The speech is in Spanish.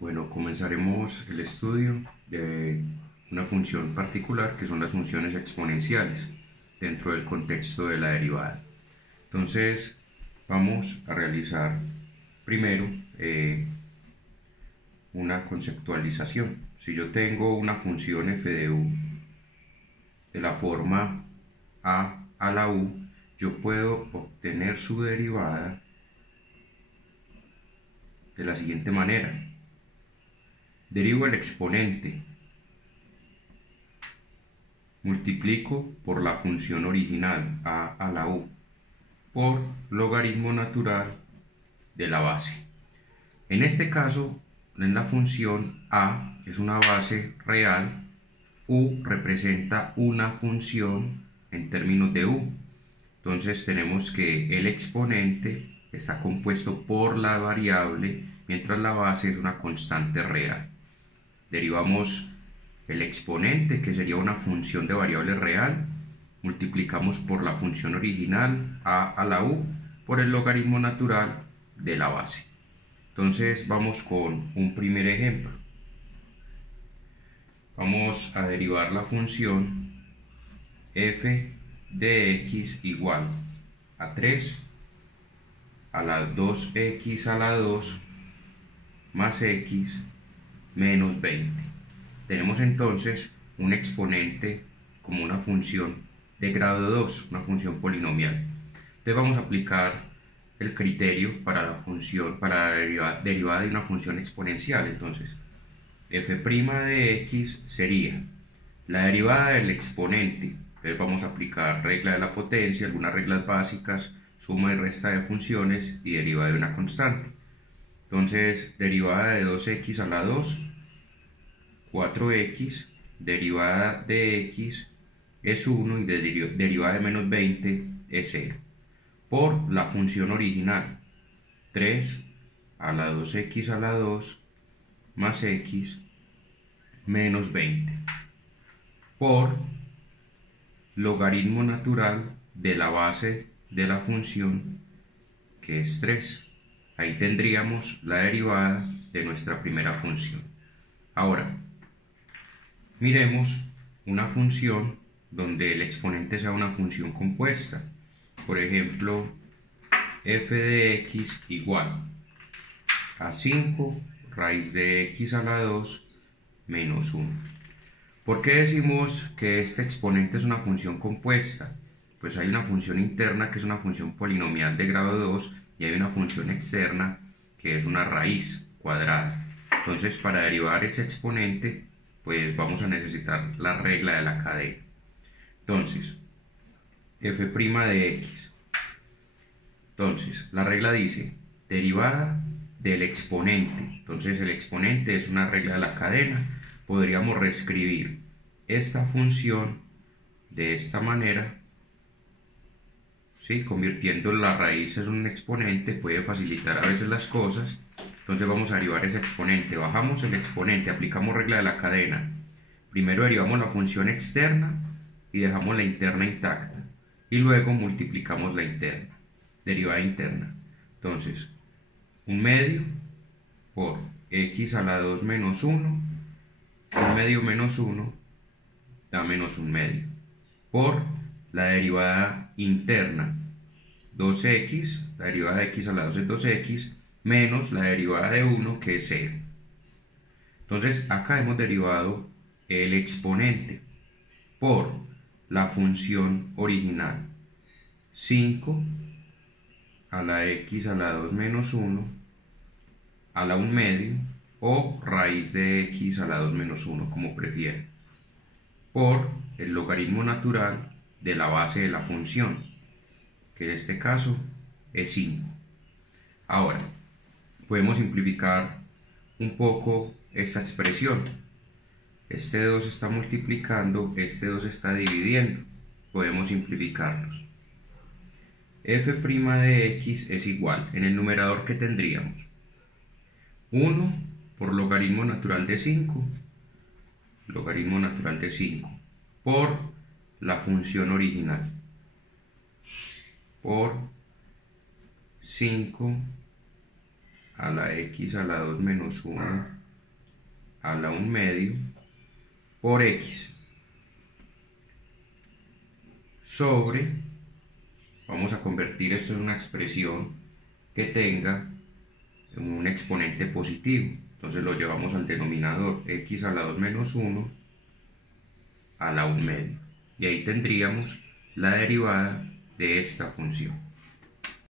Bueno, comenzaremos el estudio de una función particular que son las funciones exponenciales dentro del contexto de la derivada. Entonces, vamos a realizar primero una conceptualización. Si yo tengo una función f de u de la forma a la u, yo puedo obtener su derivada de la siguiente manera. Derivo el exponente, multiplico por la función original a la u por logaritmo natural de la base. En este caso, en la función a es una base real, u representa una función en términos de u. Entonces tenemos que el exponente está compuesto por la variable, mientras la base es una constante real. Derivamos el exponente, que sería una función de variable real, multiplicamos por la función original a la u por el logaritmo natural de la base. Entonces vamos con un primer ejemplo. Vamos a derivar la función f de x igual a 3 a la 2x a la 2 más x menos 20. Tenemos entonces un exponente como una función de grado 2, una función polinomial. Entonces vamos a aplicar el criterio para la función, para la derivada de una función exponencial. Entonces, f' de x sería la derivada del exponente. Entonces vamos a aplicar regla de la potencia, algunas reglas básicas, suma y resta de funciones y derivada de una constante. Entonces, derivada de 2x a la 2, 4x, derivada de x es 1 y derivada de menos 20 es 0. Por la función original, 3 a la 2x a la 2 más x menos 20. Por logaritmo natural de la base de la función, que es 3. Ahí tendríamos la derivada de nuestra primera función. Ahora, miremos una función donde el exponente sea una función compuesta. Por ejemplo, f de x igual a 5 raíz de x a la 2 menos 1. ¿Por qué decimos que este exponente es una función compuesta? Pues hay una función interna que es una función polinomial de grado 2 y hay una función externa que es una raíz cuadrada. Entonces, para derivar ese exponente, pues vamos a necesitar la regla de la cadena. Entonces, f' de x. Entonces, la regla dice derivada del exponente. Entonces, el exponente es una regla de la cadena. Podríamos reescribir esta función de esta manera, ¿sí? Convirtiendo la raíz en un exponente puede facilitar a veces las cosas. Entonces vamos a derivar ese exponente, bajamos el exponente, aplicamos regla de la cadena. Primero derivamos la función externa y dejamos la interna intacta, y luego multiplicamos la interna, derivada interna. Entonces, un medio por x a la 2 menos 1, un medio menos 1 da menos un medio, por la derivada interna, 2x, la derivada de x a la 2 es 2x, menos la derivada de 1, que es 0. Entonces acá hemos derivado el exponente por la función original, 5 a la x a la 2 menos 1 a la 1 medio, o raíz de x a la 2 menos 1, como prefieran, por el logaritmo natural de la base de la función, que en este caso es 5. Ahora, podemos simplificar un poco esta expresión. Este 2 está multiplicando, este 2 está dividiendo. Podemos simplificarlos. f' de x es igual, en el numerador que tendríamos 1 por logaritmo natural de 5, logaritmo natural de 5, por la función original, por 5 a la x a la 2 menos 1 a la 1 medio por x sobre, vamos a convertir esto en una expresión que tenga un exponente positivo, entonces lo llevamos al denominador, x a la 2 menos 1 a la 1 medio, y ahí tendríamos la derivada de esta función.